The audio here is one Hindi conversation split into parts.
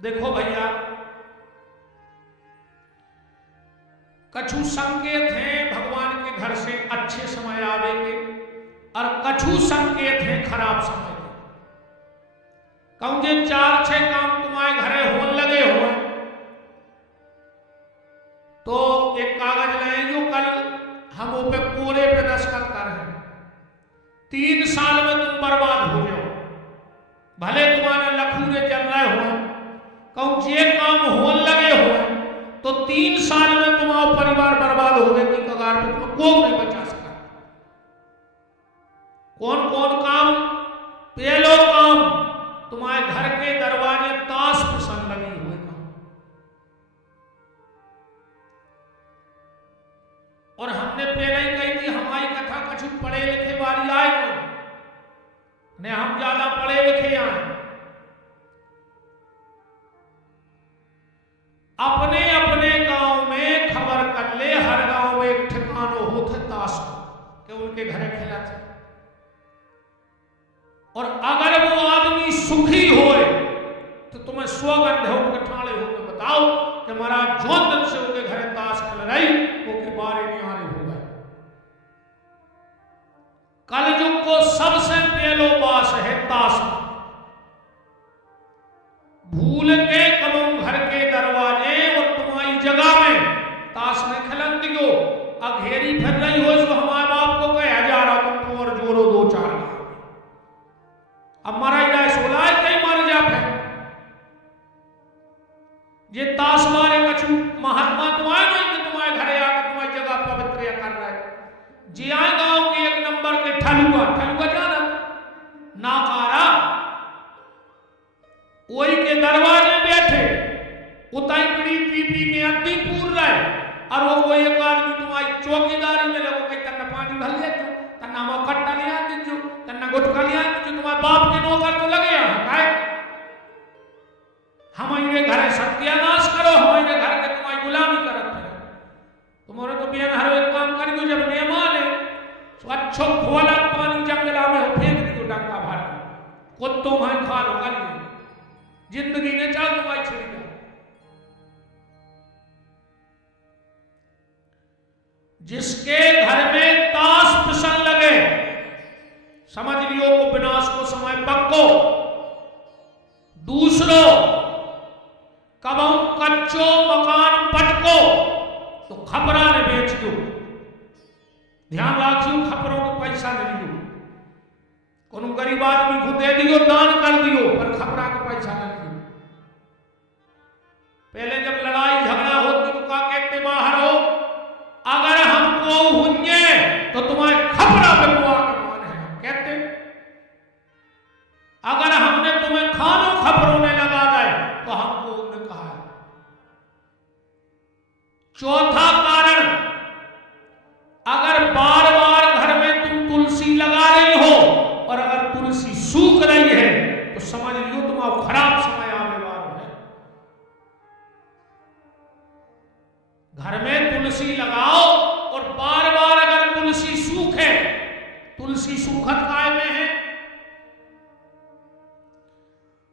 देखो भैया, कछु संकेत हैं भगवान के घर से अच्छे समय आवे के, और कछु संकेत हैं खराब समय के। कहूं जे 4-6 काम तुम्हारे घरे होने लगे हो तो एक कागज लें जो कल हम ऊपर कोरे पे दस्तखत कर रहे हैं। 3 साल में तुम बर्बाद हो जाओ, भले तुम्हारे लखूरे चल रहे हो। कहूं जे काम होने लगे हो तो 3 साल में तुम्हारा परिवार बर्बाद हो गए की कगार पे, तुम्हें कोई नहीं बचा सका। कौन कौन काम? पहलो काम, तुम्हारे घर के दरवाजे ताश फिसल लगी हुए काम। और हमने पहले ही कही थी हमारी कथा कछु पढ़े लिखे वाली आए ने, हम ज्यादा पढ़े लिखे आए। अपने अपने गांव में खबर कर ले, हर गांव में एक ठिकानो होते ताश के उनके घरे खेला थे। और अगर वो आदमी सुखी होए तो तुम्हें स्वगंध है उनके ठाणे होकर बताओ कि महाराज जो दिन से उनके घरे ताश खेल रही वो के बारे नहीं आ रही होगा। कलयुग को सबसे पहलो बास है ताश। भूल के कबम घर के दरवाजे और तुम्हारी जगह में ताश में खिलन दियो, अघेरी फिर रही हो जो हमारे बाप को कहे हजारा तुम और जोरो 2-4। अब मारा इलाज सोला है कहीं मार जा पे ये ताश मारे कछु महात्मा तुम्हारे नहीं कि तुम्हारे घरे आकर तुम्हारी जगह पवित्र कर रहे। जी आए गांव के 1 नंबर के ठलुआ जाना नाकारा वही के दरवाजे बैठे उताई पीड़ी पी के अति पूर रहे। और वो एक आदमी तुम्हारी चौकीदारी में लगो कहीं तन्ना पानी भर ले जो, तन्ना वो कट्टा लिया दीजो, तन्ना गुटका लिया दीजो। तुम्हारे बाप के नौकर तो लगे हैं हमारे घर सत्यानाश करो, हमारे घर के तुम्हारी गुलामी करत है। तुम्हारे तो बेन हर एक काम कर दो, जब मेहमान है स्वच्छो खोला पानी जंगला में फेंक दियो डंका भर के, कुत्तों में खा लो कर जिंदगी ने चाल तुम्हारी छिड़ी जा। जिसके घर में ताश फिसल लगे समझ लियो को विनाश को समय पक्को। दूसरो कबम कच्चो मकान पटको तो खपरा ने बेच दो। ध्यान रखियो खपरों को पैसा नहीं दियो, कोनो गरीब आदमी को दे दियो, दान कर दियो, पर खपरा को पैसा नहीं दियो। पहले जब लड़ाई झगड़ा होती तो क्या कहते बाहर हो, अगर हमको हुन्ये तो तुम्हारे खपरा पे बुआ का मान है। कहते अगर हमने तुम्हें खानो खपरों ने लगा दे तो हमको उन्होंने कहा है। चौथा कारण, अगर बार बार घर में तुम तुलसी लगा रही हो और अगर तुलसी सूख रही है तो समझ लियो तुम्हारा खराब समय आने वाला है। घर में तुलसी लगाओ और बार बार अगर तुलसी सूखे, तुलसी सूखत काय में है।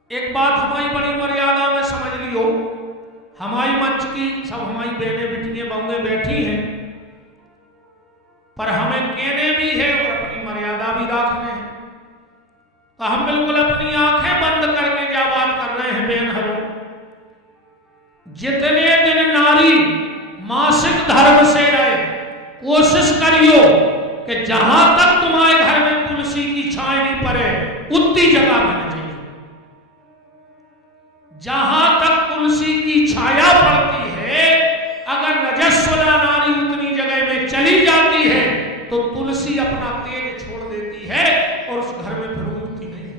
एक बात हमारी बड़ी मर्यादा में समझ लियो, हमारी मंच की सब हमारी बहनें बेटियां बहुएं बैठी हैं, पर हमें कहने भी है और अपनी मर्यादा भी रखने हैं। तो हम बिल्कुल अपनी आंखें बंद करके क्या बात कर रहे हैं बहन हरो। जितने दिन नारी मासिक धर्म से रहे कोशिश करियो कि जहां तक तुम्हारे घर में तुलसी की छाया नहीं पड़े उतनी जगह बन जाए। जहां तक तुलसी की छाया पड़ती है, अगर रजस्वला नारी उतनी जगह में चली जाती है तो तुलसी अपना तेज छोड़ देती है और उस घर में फिर उठती नहीं है।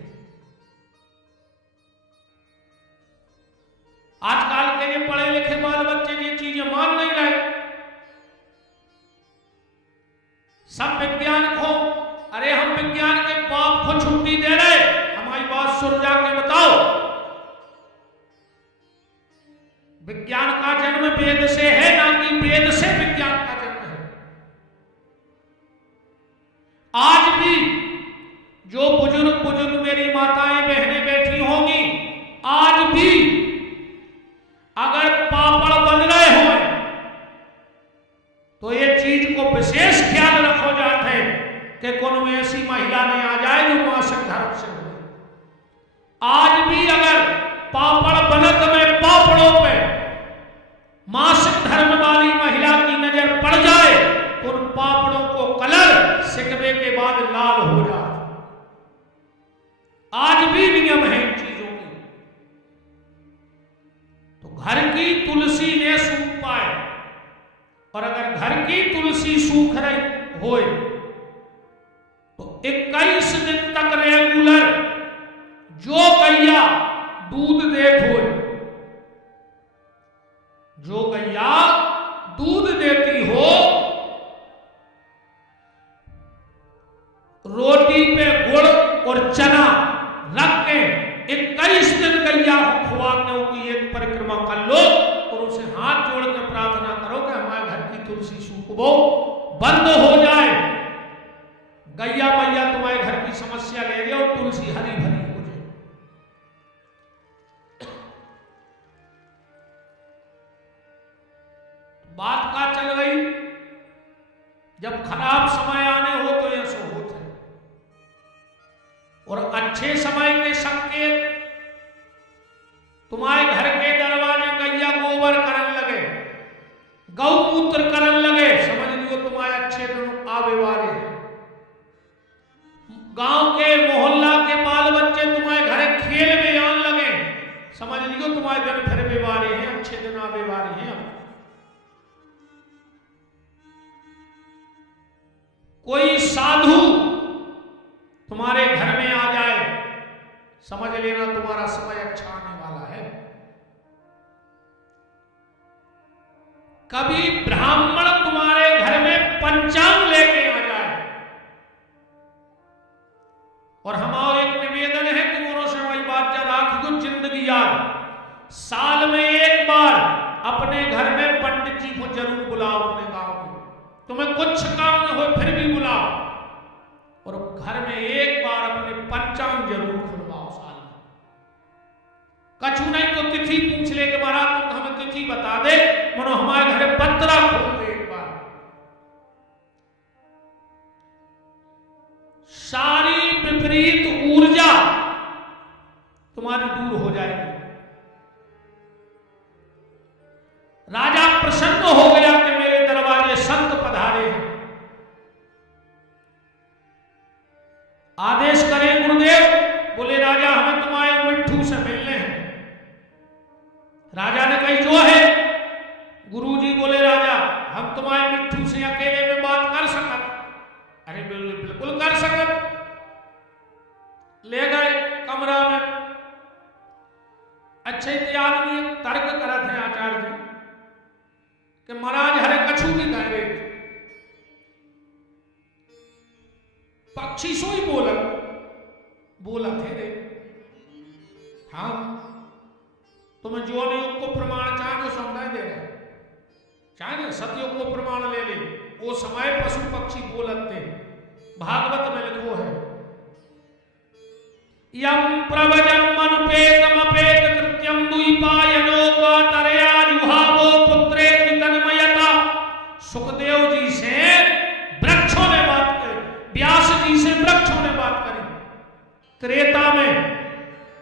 आजकल के ये पढ़े लिखे बाल बच्चे ये चीजें मान नहीं रहे। सब विज्ञान को, अरे हम विज्ञान के बाप को छुट्टी दे रहे, हमारी बात सुन जाके बताओ। विज्ञान का जन्म वेद से है, ना कि वेद से विज्ञान का जन्म है। आज भी जो बुजुर्ग मेरी माताएं बहनें बैठी होंगी, आज भी तुलसी ने सूख पाए, और अगर घर की तुलसी सूख रही होए तो 21 दिन तक रेगुलर जो गैया दूध देत होए, जो गैया दूध देती हो, रोटी पे गुड़ और चना रख के 21 दिन गैया को खुआ के उनकी एक परिक्रमा कर लो और उसे हाथ जोड़ के प्रार्थना करो कि हमारे घर की तुलसी सूख वो बंद हो जाए। गैया मैया तुम्हारे घर की समस्या ले गए और तुलसी हरी भरी हो जाए। बात का चल गई, जब खराब समय आने हो तो ऐसा होता है, और अच्छे समय के संकेत तुम्हारे घर के दरवाजे गैया गोबर करन लगे, गौमूत्र करन लगे, समझ लियो तुम्हारे अच्छे दिन आवे वाले हैं। गांव के मोहल्ला के बाल बच्चे तुम्हारे घर खेल में आने लगे, समझ लियो तुम्हारे दिन फिर वाले हैं, अच्छे दिन आवे वाले हैं। कोई साधु तुम्हारे घर में आ जाए, समझ लेना तुम्हारा समय अच्छा आने वाला है। कभी ब्राह्मण तुम्हारे घर में पंचांग लेके आ जाए, और हमारा एक निवेदन है तुमों से वही बात जा राखियो जिंदगी याद, साल में एक बार अपने घर में पंडित जी को जरूर बुलाओ। अपने गांव में तुम्हें कुछ काम न हो फिर भी बुलाओ, और घर में एक बार अपने पंचांग जरूर खुलवाओ साल में। कछु नहीं तो तिथि पूछ ले कि महाराज तुम हमें तिथि बता दे, मनो हमारे घर पत्रा खोल दे एक बार। सारी विपरीत ऊर्जा तुम्हारी दूर हो जाएगी। राजा प्रसन्न हो गया कि मेरे दरवाजे संत पधारे हैं। आदेश करें गुरुदेव, बोले राजा हमें तुम्हारे मिट्ठू से मिलने हैं। राजा ने कही जो है। गुरुजी बोले राजा हम तुम्हारे मिट्ठू से अकेले में बात कर सकत? अरे बिल्कुल कर सकत। ले गए कमरा में। अच्छे आदमी तर्क करत है आचार्य जी कि महाराज हरे कछु की कह रहे थे, पक्षी सोई बोलत है रे। हाँ तुम्हें जो योग को प्रमाण चाहे समझाई दे रहे, चाहे सतयुग को प्रमाण ले ले, वो समय पशु पक्षी बोलत थे। भागवत में लिखो है यम प्रवजम अनुपेतम अपेत कृत्यम द्वीपायनो कातरया जुहावो पुत्रेति तन्मयता। सुखदेव जी से वृक्षों ने बात करी, व्यास जी से वृक्षों ने बात करी त्रेता में।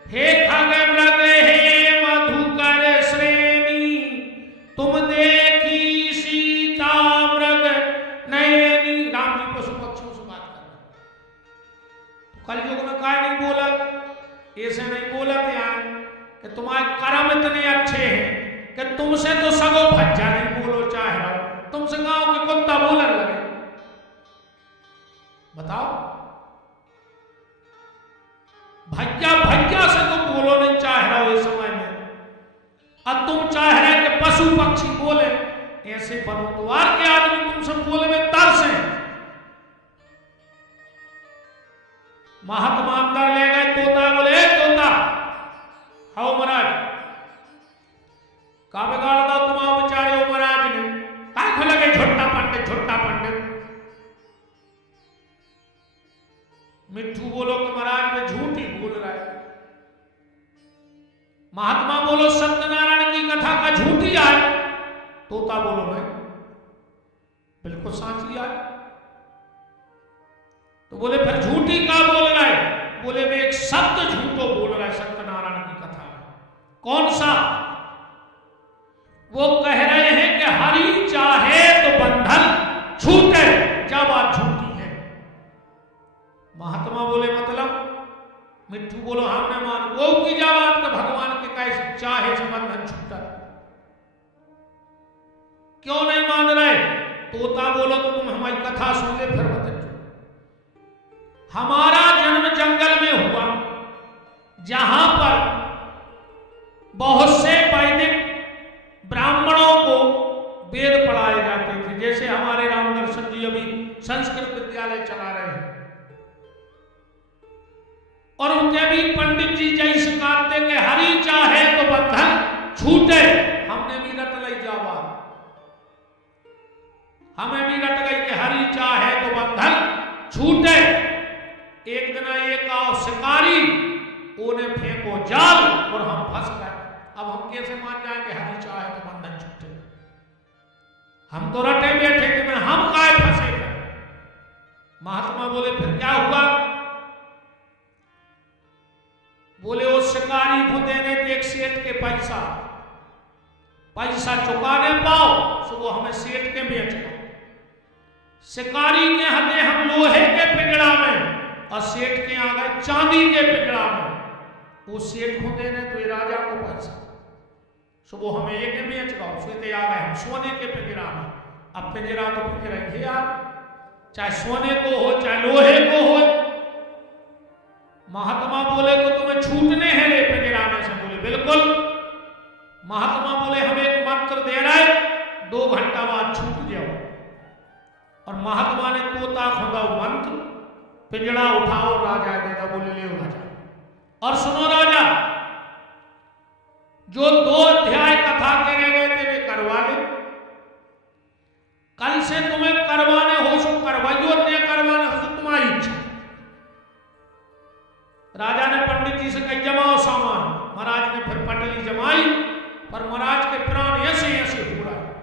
हे खग मृग हे मधुकर श्रेणी, तुम देखी सीता मृग नयनी। राम जी पशु पक्षियों से बात कर रहे। तो कलयुग में काय नहीं बोला, ऐसे नहीं बोला यार कि तुम्हारे कर्म इतने अच्छे हैं कि तुमसे तो सगो भज्जा नहीं बोलो चाहे रहो, तुमसे गांव के कुत्ता बोलने लगे। बताओ भज्जा से तुम बोलो नहीं चाह रहे हो इस समय में, अब तुम चाह रहे कि पशु पक्षी बोले। ऐसे बनो तो आर के आदमी तुमसे बोले में तरस है। महात्मा अंदर ले गए, तोता बोले तोता हाउ महाराज का बिगाड़ दो तुम आओ बेचारे हो महाराज ने, काय को लगे झोटा पंडित झोटा पंडित। मिट्ठू बोलो कि महाराज में झूठ ही बोल रहा है। महात्मा बोलो सत्यनारायण की कथा का झूठी आए। तोता बोलो मैं बिल्कुल साची आए। तो बोले फिर झूठी का बोल रहा है? बोले मैं एक शब्द झूठो बोल रहा है सत्यनारायण की कथा में। कौन सा? वो कह रहे हैं कि हरि चाहे तो बंधन छूटे, क्या बात झूठी है। महात्मा बोले मतलब? मिट्ठू बोलो हमने मान वो की जा बात का भगवान के कैसे चाहे से बंधन छूटा। बोलो तो तुम हमारी कथा सुन ले, फिर बता। हमारा जन्म जंगल में हुआ, जहां पर बहुत से वैदिक ब्राह्मणों को वेद पढ़ाए जाते थे। जैसे हमारे रामदर्शन जी अभी संस्कृत विद्यालय चला रहे हैं, और उनके भी पंडित जी जय सिखाते कि हरि चाहे तो बंधन छूटे। हमने भी रट लई जावा, हमें भी रट गई कि हरि चाहे तो बंधन छूटे। एक दिन एक आओ शिकारी, ओने फेंको जाल और हम फंस गए। अब हम कैसे मान जाए कि हरि चाहे तो बंधन छूटे? हम तो रटे बैठे कि मैं हम काय फंसे गए। महात्मा बोले फिर क्या हुआ? बोले वो शिकारी को देने थे एक सेठ के पैसा चुकाने पाओ सो वो हमें सेठ के बेच दो। शिकारी के हथे हम लोहे के पिंजड़ा में और सेठ के आ गए चांदी के पिंजड़ा में। वो सेठ को देने तो ये राजा को पैसा सो वो हमें एक बेच दो। सोते आ गए हम सोने के पिंजड़ा में। अब पिंजरा तो पिंजरा है यार, चाहे सोने को हो चाहे लोहे को हो। महात्मा बोले तो तुम्हें छूटने हैं रे पिंजरा में से? बोले बिल्कुल। महात्मा बोले हम एक मंत्र दे रहे, 2 घंटा बाद छूट जाओ। और महात्मा ने तोता खुदा मंत्र, पिंजरा उठाओ राजा देगा। बोले ले राजा। और सुनो राजा, जो 2 अध्याय कथा करे गए थे वे करवा ले। कल से तुम्हें करवाने हो सो करवाइयो, नहीं करवाने हो सो तुम्हारी इच्छा। राजा ने पंडित जी से कही जमाओ सामान। महाराज ने फिर पटली जमाई, पर महाराज के प्राण ऐसे ऐसे हो रहा है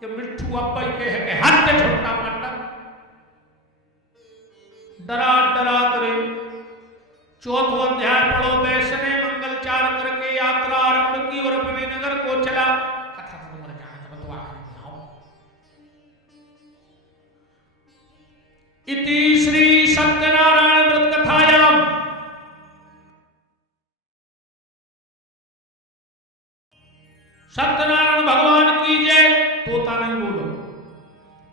कि मिट्ठू अब्बा के है कि हट छोटा पंडित डरा डरा करे। 4वां अध्याय पढ़ो। वैश्य ने मंगलचार करके यात्रा आरंभ की और अपने नगर को चला। कथा तो तुम्हारे कहा था, बतवा इति श्री सत्यनारायण व्रत कथायाम सत्यनारायण भगवान की जय। तोता नहीं बोलो।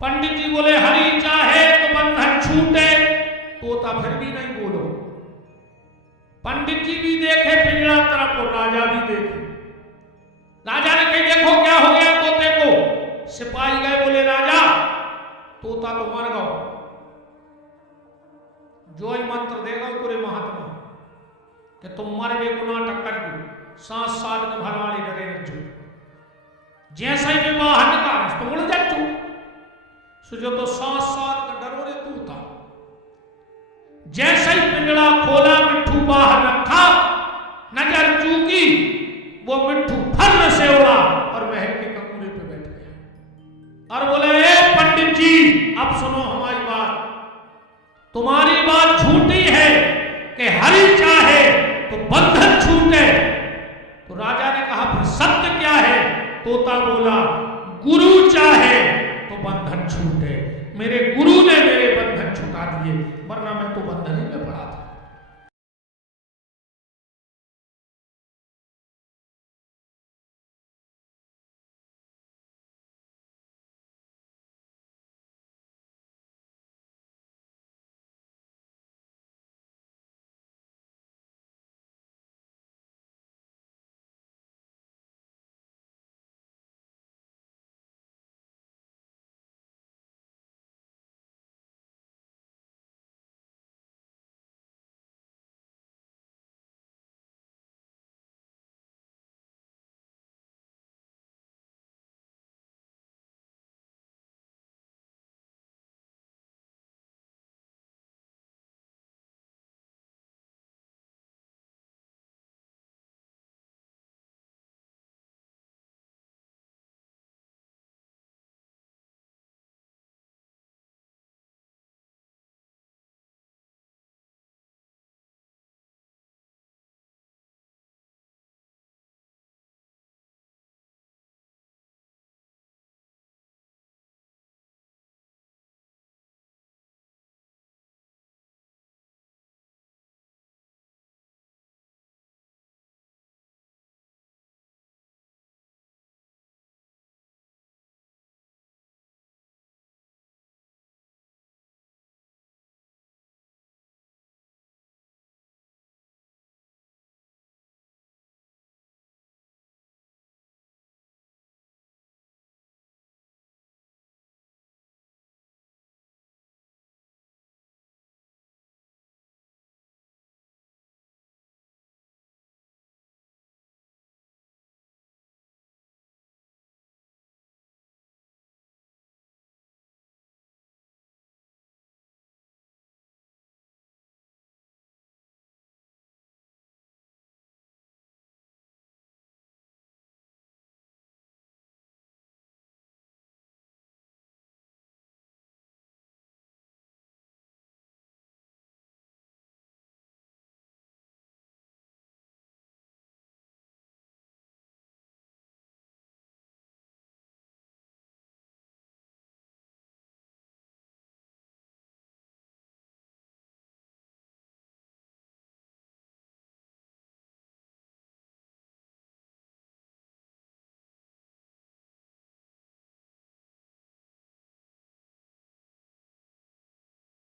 पंडित जी बोले हरि चाहे तो बंधन छूटे। तोता फिर भी नहीं बोलो। पंडित जी भी देखे पिंजरा तरफ और राजा भी देखे। राजा ने कही देखो क्या हो गया तोते को। सिपाही गए, बोले राजा तोता तो मर गया। जो ही मंत्र देगा पूरे महात्मा कि तुम मर गए को नाटक कर दो। 7 साल में भरवाली डरे रखो। जैसा ही मैं बाहर निकाल तो मुड़ जा तू सुजो तो 7 साल का डरो रे तोता। जैसा ही पिंजड़ा खोला, मिट्ठू बाहर रखा, नजर चूकी, वो मिट्ठू फर से उड़ा और महल के कमरे पे बैठ गया। और बोले ए पंडित जी अब सुनो हमारी बात। तुम्हारी बात झूठी है कि हरि चाहे तो बंधन छूटे। तो राजा ने कहा फिर सत्य क्या है? तोता बोला गुरु चाहे तो बंधन छूटे। मेरे गुरु ने मेरे बंधन छुटा दिए, वरना मैं तो बंधन ही में पड़ा था।